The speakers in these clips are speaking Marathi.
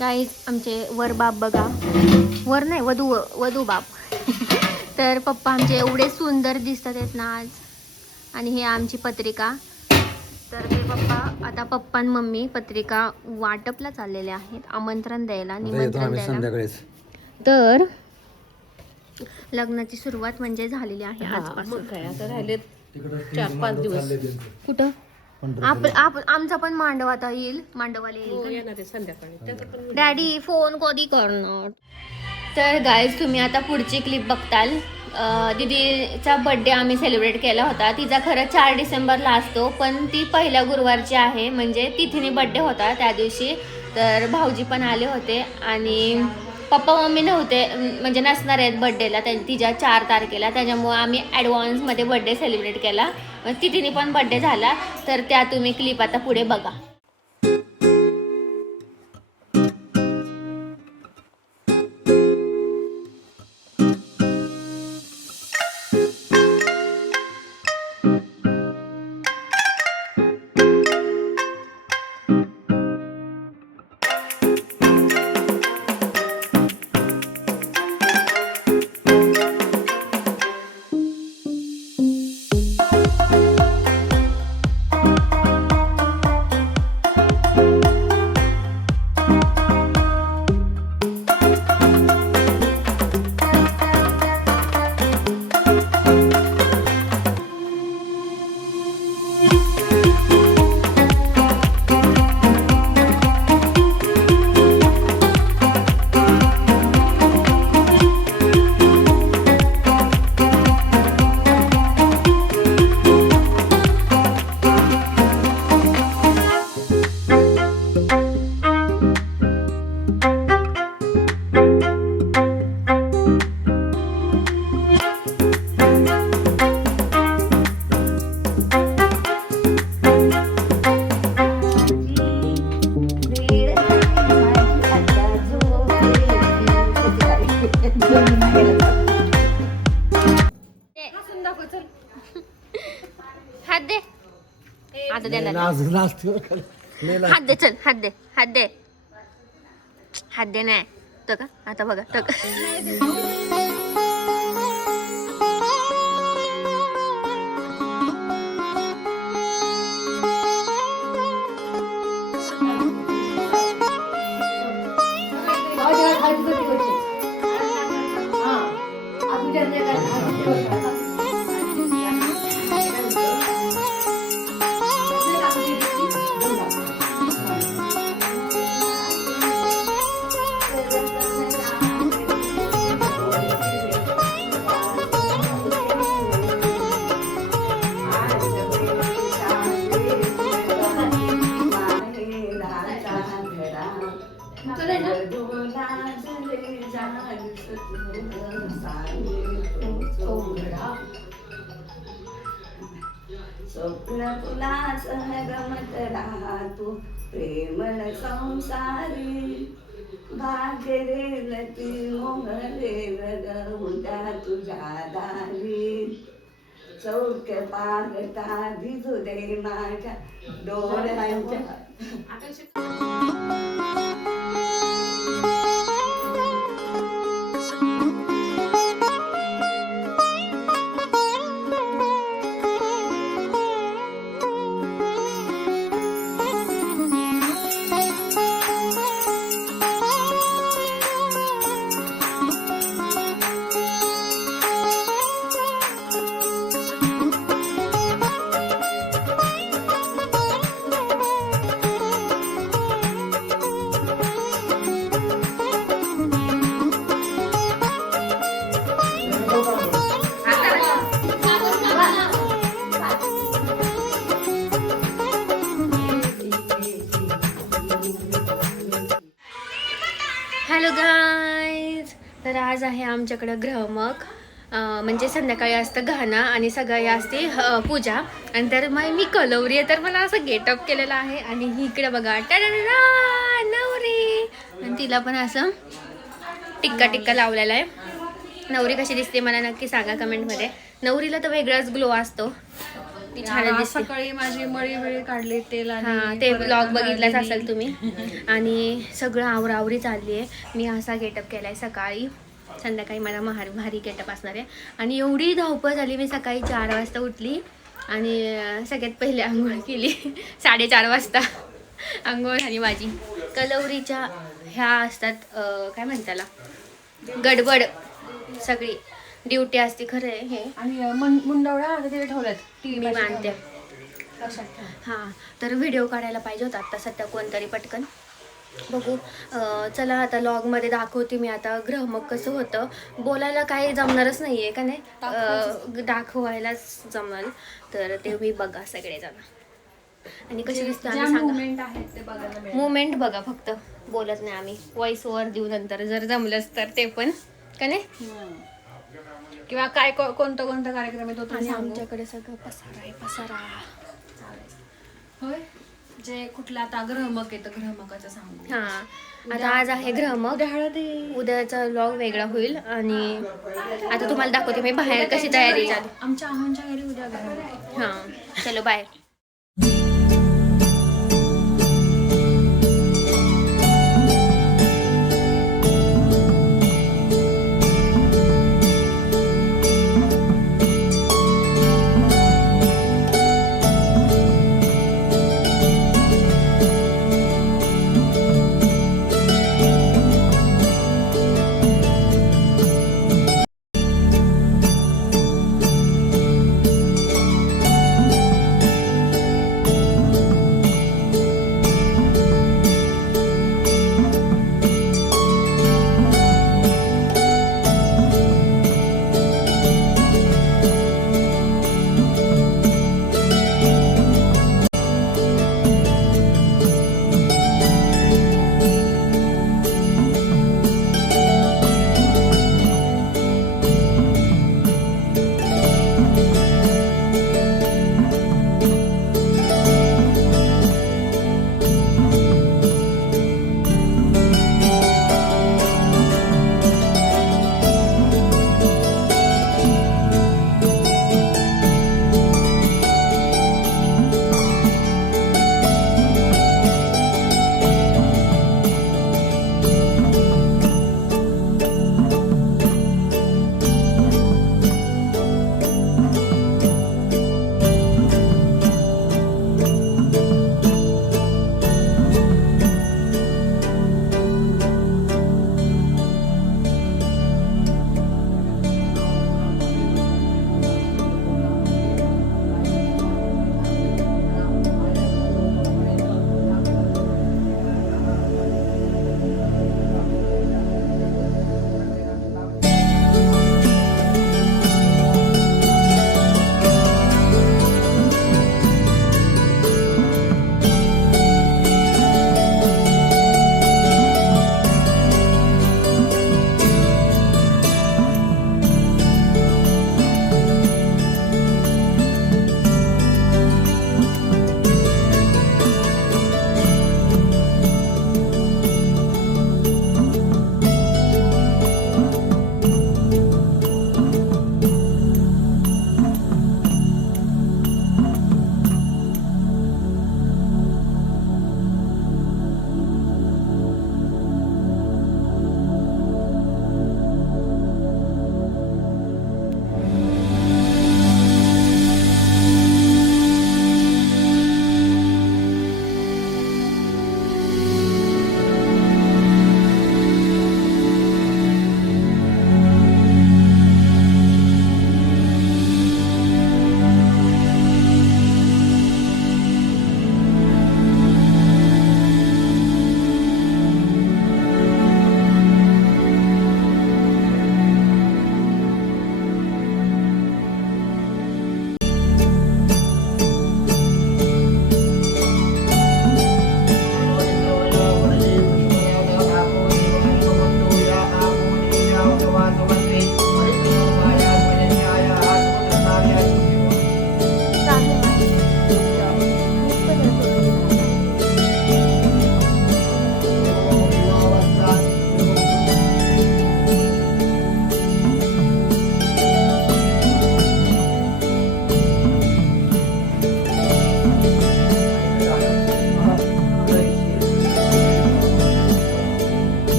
गाईज आमचे वर बाप बघा, वर नाही वधू बाप. तर पप्पा आमचे एवढे सुंदर दिसतात आहेत ना आज. आणि हे आमची पत्रिका. तर ते पप्पा आता पप्पा आणि मम्मी पत्रिका वाटपला चाललेले आहेत, आमंत्रण द्यायला, निमंत्रण द्यायला. तर लग्नाची सुरुवात म्हणजे झालेली आहे आजपासून. आता राहिलेत 4-5 दिवस. कुठं आमचा पण मांडव आता येईल, मांडवाला येईल संध्याकाळी. डॅडी फोन कधी करणार. तर गाईज तुम्ही आता पुढची क्लिप बघताल. दीदीचा बड्डे आम्ही सेलिब्रेट केला होता. तिचा खरं 4 डिसेंबरला असतो, पण ती पहिल्या गुरुवारची आहे, म्हणजे तिथीने बड्डे होता त्या दिवशी. तर भाऊजी पण आले होते आणि पप्पा मम्मी नव्हते, म्हणजे नसणार आहेत बड्डेला तिच्या 4 तारखेला. त्याच्यामुळे आम्ही ॲडव्हान्समध्ये बड्डे सेलिब्रेट केला. तिथीने पण बड्डे झाला. तर त्या तुम्ही क्लिप आता पुढे बघा. हात दे, आता देणार. हात दे, चल हात दे, हात दे, हात दे. नाही तो का आता बघा तो का. स्वप्न तुला सहगमत राहतो प्रेमळ संसारी. भाग्य रेलती मोहरेल उद्या तुझ्या दारी. चौक्य पागता भिजू दे माझ्या डोळ्यांच्या. हॅलो गाईज, तर आज आहे आमच्याकडं ग्रहमक, म्हणजे संध्याकाळी असतं घाणा आणि सकाळी असते पूजा. आणि तर मग मी कलवरी आहे, तर मला असं गेटअप केलेलं आहे. आणि ही इकडे बघा नवरी, आणि तिला पण असं टिक्का लावलेला आहे. नवरी कशी दिसते मला नक्की सांगा कमेंटमध्ये. नवरीला तर वेगळाच ग्लो असतो. ती छान आज दिसते. सकाळी माझी मळी वेळी काढली तेल हा आणि ते परत ब्लॉग बघितलाच हळदीने. असेल तुम्ही. आणि सगळं आवरावरी चालली आहे. मी असा गेटअप केलाय सकाळी, संध्याकाळी मला भारी गेटअप असणार आहे. आणि एवढी धावपळ झाली, मी सकाळी 4 वाजता उठली आणि सगळ्यात पहिले आंघोळ केली. 4:30 वाजता आंघोळ झाली माझी. कलवरीच्या ह्या असतात काय म्हणतात त्याला, गडबड सगळी ड्युटी असते खरं आहे हे. आणि मुंडवळ्या आता तिथे ठेवल्यात मी मानते. लक्षात ठेवा. हां, तर व्हिडिओ काढायला पाहिजे होता आत्ता सध्या कोणतरी पटकन. बघू. चला आता लॉगमध्ये दाखवते मी आता ग्रहमक कसं होतं. बोलायला काही जमणारच नाही आहे का नाही, दाखवायलाच जमल. तर ते मी बघा सगळेजण. आणि कशी दिसतं आम्ही सांगा. मुवमेंट आहेत ते बघायला मिळेल. मुवमेंट बघा, फक्त बोलत नाही आम्ही. व्हॉइस ओव्हर देऊ नंतर जर जमलंच तर, ते पण का नाही. किंवा काय कोणता कार्यक्रम आहे तो तुम्ही आणि सांगू. आमच्याकडे सगळं पसारा आहे, पसारा. होय, जे कुठलं आता ग्रहमक येतं ग्रहमकाचं सांगू. हां, आता आज आहे ग्रहमक. उद्या हळद आहे. उद्याचा व्लॉग वेगळा होईल. आणि आता तुम्हाला दाखवते मी बाहेर कशी तयारी झाली. आमच्या आहोंच्या घरी उद्या ग्रहमक आहे. हां, चलो बाय.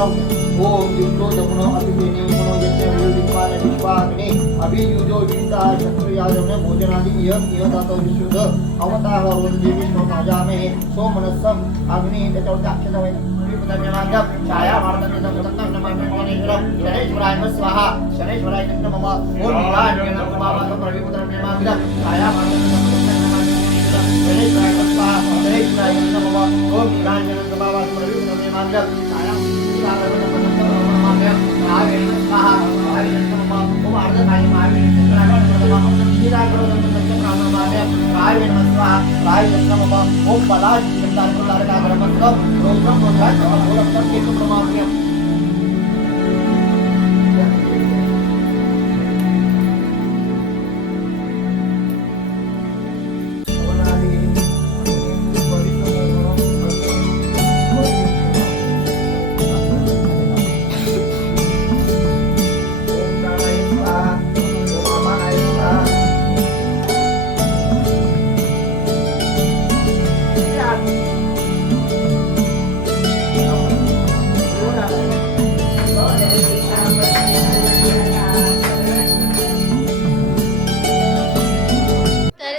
ओम दिव्यो दमनो अभिदेने मनो यज्ञ विद्वान विश्वाग्ने अभियुजो विता शत्रुयाजने भोजनादि इह दातो विशुद्ध अवताह वरुण देवी सोमाजामे सोमनसम अग्नि त्याच्यावर अक्षता होईल विपदन्यमागम छाया भारतमिदं तत्तं नमामि मोनेश्वरं शनेश्वराय नमः स्वाहा शनेश्वराय नमः ओम ह्राय नमः बाबा प्रविपदन्यमागम छाया भारतमिदं तत्तं नमामि शनेश्वराय नमः स्वाहा शनेश्वराय नमः ओम ह्राय नमः बाबा प्रविपदन्यमागम छाया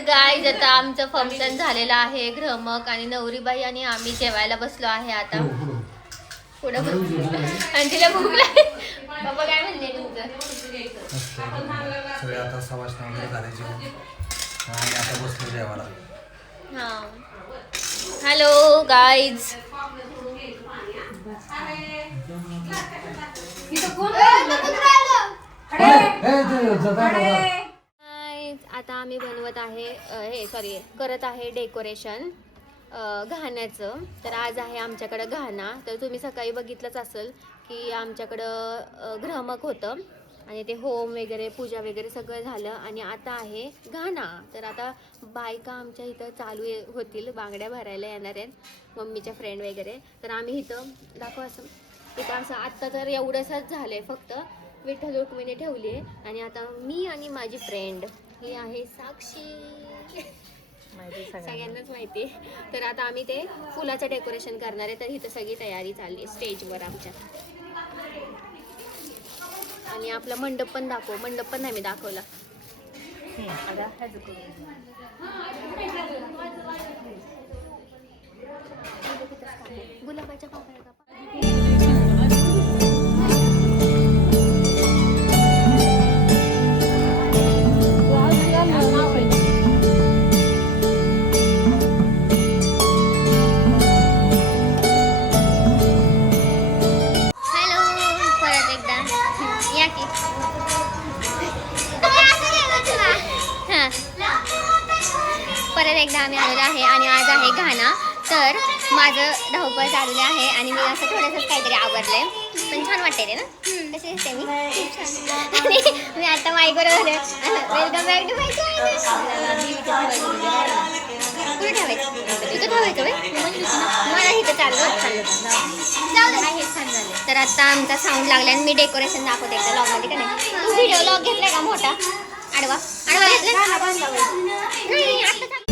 गाईज आता आमचं फंक्शन झालेलं आहे. ग्रहमक आणि नवरीबाई आणि आम्ही जेवायला बसलो आहे आता. पुढं आणि तिला भूक लागली. बाबा काय म्हणले तुमचं? सगळे आता सवासण वगैरे करायचे आणि आता बसलो जेवायला. हा हॅलो गाईज. आता आम्ही बनवत आहे करत आहे डेकोरेशन घाण्याचं. तर आज आहे आमच्याकडं घाणा. तर तुम्ही सकाळी बघितलंच असेल की आमच्याकडं ग्रहमक होतं आणि ते होम वगैरे पूजा वगैरे सगळं झालं आणि आता आहे घाणा. तर आता बायका आमच्या इथं चालू होतील, बांगड्या भरायला येणार आहेत मम्मीच्या फ्रेंड वगैरे. तर आम्ही इथं दाखव असं इथं असं आत्ता तर एवढंसंच झालं आहे, फक्त विठ्ठल रुक्मिणी ठेवली आहे. आणि आता मी आणि माझी फ्रेंड ही आहे साक्षी, सगळ्यांनाच माहिती. तर आता आम्ही ते फुलाचं डेकोरेशन करणार आहे. तर इथं सगळी तयारी चालली आहे स्टेजवर आमच्या. आणि आपला मंडप पण दाखव. मंडप पण नाही मी दाखवला. गुलाबाच्या पाकळ्या परत एकदा आम्ही आलेलो आहे आणि आज आहे घाणा. तर माझं धावपळ चालू आहे आणि मी असं थोडंसं काहीतरी आवरलंय, पण छान वाटते रे ना. कसे दिसते मी? मी आता माईकवर welcome back to my channel. कुठे ठेवायचं? इथं ठेवायचं मला इथं चाललं. तर आता आमचा साऊंड लागला आणि मी डेकोरेशन दाखवते एकदा लॉगमध्ये का नाही. तू व्हिडिओ लॉग घेतलाय का मोठा? आडवा घेतला नाही आता.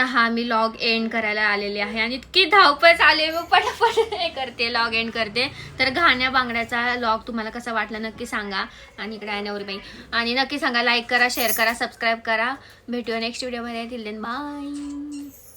आता हा मी लॉग एंड करायला आलेले आहे आणि इतकी धावपळ चालू आहे, मी पटापट हे करते, लॉग एंड करते. तर घाण्या बांगड्याचा लॉग तुम्हाला कसा वाटला नक्की सांगा. आणि इकडे आहे नवरीबाई. आणि नक्की सांगा, लाईक करा, शेअर करा, सबस्क्राईब करा. भेटूया नेक्स्ट व्हिडिओमध्ये. Till then bye.